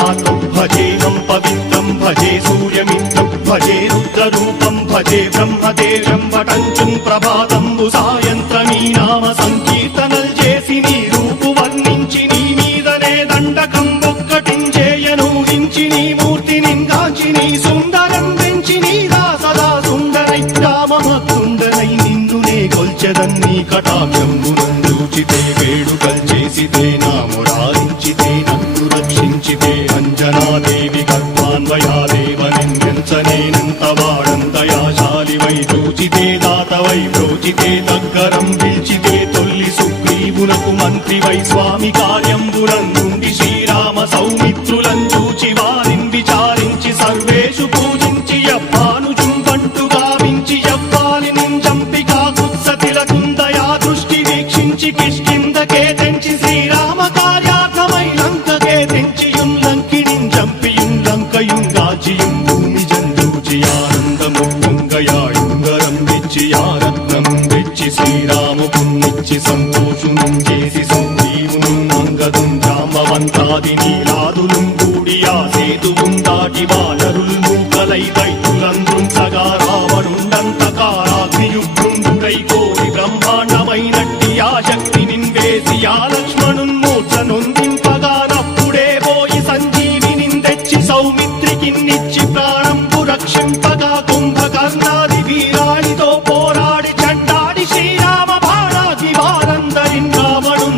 भुवनगात्रं भजेऽहं पवित्रं भजे सूर्यमित्रं भजे रुद्ररूपं भजे ब्रह्मतेजं पठञ्चुं ప్రభాతంబు సాయంత్రమీ నామ సంకీర్తనల్ చేసి నీ రూపు వర్ణించి నీ మీదనే దండకం ఒక్కటించేయను హించి నీ మూర్తిని గాంచి నీ సుందరం పెంచి నీదా సదా సుందరై రామభక్తుండనై నిన్నునే కొల్చెదన్ని కటాక్షంబునందూచితే వేడుకల్ చేసితే నా మురారించితే నన్ను రక్షించితే అంజనాదేవి గర్భాన్వయాదేవనెంచనేనంత వాడంతయాశాలివై చూచితే దాతవై ప్రోచితే దగ్గరం పిలిచితే తొల్లి సుగ్రీవునకు మంత్రివై స్వామి కార్యంబునందుండి శ్రీరామ సౌమిత్రులను చూచి వారిని విచారించి సర్వేషు పూజించి యవ్వానుజుంబంటు గావించి యవ్వాలిని చంపి కాకుత్సతిలకుందయా దృష్టి వీక్షించి కిష్కిందకే తెంచి శ్రీరామ కార్యార్థమై లంకకే తెంచియుం లంకిణిం చంపియుం లంకయుం గాచియుం భూమి జందూచి ఆనందము పొంగయాయుంగరం తెచ్చి ఆరత్నం తెచ్చి శ్రీరాముకున్నిచ్చి సంతోషునం చేసి సుగ్రీవును అంగదుం జాంబవంతాది నీలాదులు కూడి ఆ సేతువుం దాటి వానరులు మూకలై దైత్యులంద్రుం సగా రావణుండంతకారాగ్నియుగ్రుండుడై కోరి బ్రహ్మాండమైనట్టి ఆ శక్తి నిన్వేసి ఆ లక్ష్మణున్ మూర్ఛ నొందింపగానప్పుడే పోయి సంజీవిని తెచ్చి సౌమిత్రికిన్నిచ్చి ప్రాణంపు రక్షింపగా కుంభకర్ణాది వీరాడితో పోరాడి చండాడి శ్రీరామ బాణాది వారందరిన్ రావణుం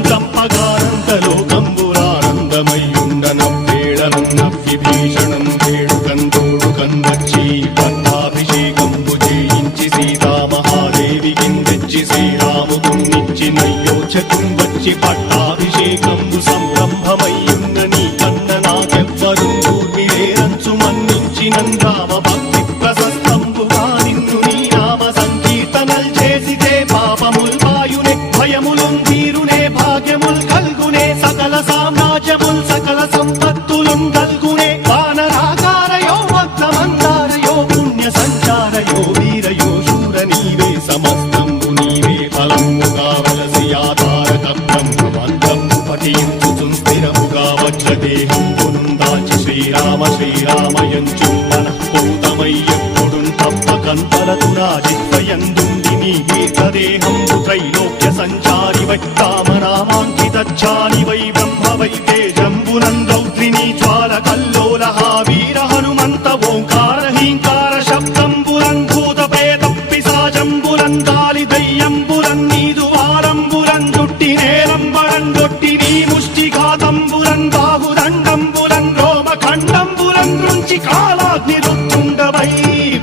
చంపగానంతలోకంబురానందమయ్యుండనవ్వేళనన్నవ్వి భీషణం వేడుకందోడుకన్ వచ్చి పట్టాభిషేకంబు చేయించి సీతామహాదేవికిన్ తెచ్చి శ్రీరాముకున్నిచ్చి నయ్యోచకుం వచ్చి పట్టాభిషేకంబు సంరంభమయ్యున్న నీ కన్న నాకెవ్వరు కూర్మిలేరంచు మన్నించి నందామ భక్తి ప్రశస్తంబుగా నిన్ను నీ నామ సంకీర్తనల్ చేసితే పాపముల్ వాయునే భయములుం తీరునే భాగ్యముల్ కల్గునే సకల సామ్రాజ్యముల్ సకల సంపత్తులుం కల్గునే వానరాకారయో భక్తమందారయో పుణ్య సంచారయో వీరయో శూర నీవే సమస్తంబు నీవే ఫలము కావలసి ఆధారక బ్రహ్మమంత్రము పఠించుచుం స్థిరముగా వజ్రదేహంబును దాచి శ్రీరామ శ్రీరామయంచు మనఃపూతమయ్యెప్పుడుం తప్పకంతలతునా జిహ్వయందుండి నీ దీర్ఘదేహంబు త్రైలోక్య సంచారి వై రామనామాంకితచ్చాని వై బ్రహ్మ వై తేజంబునందౌద్రిని జ్వాల కల్లోల వీర హనుమంత ఓంకార హీంకార శబ్దంబురన్ భూత ప్రేత పిశాచంబురన్ గాలి దయ్యంబురన్ నీదు వారంబురన్ దుట్టి నేలంబరన్ దొట్టి నీ ముష్టిఘాతంబురన్ బాహుదండంబురన్ రోమఖండంబురన్ దృంచి కాలాగ్ని రుత్తుండవై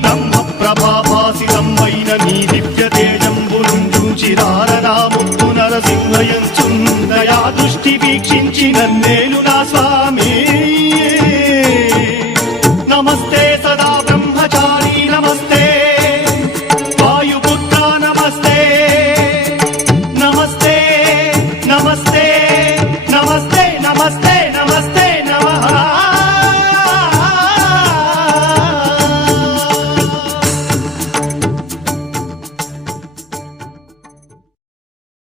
బ్రహ్మ ప్రభాభాసితంబైన నీ దివ్య తేజంబురుం చూచి రారనాముత్తు నరసింహయంచుందయా దృష్టి వీక్ష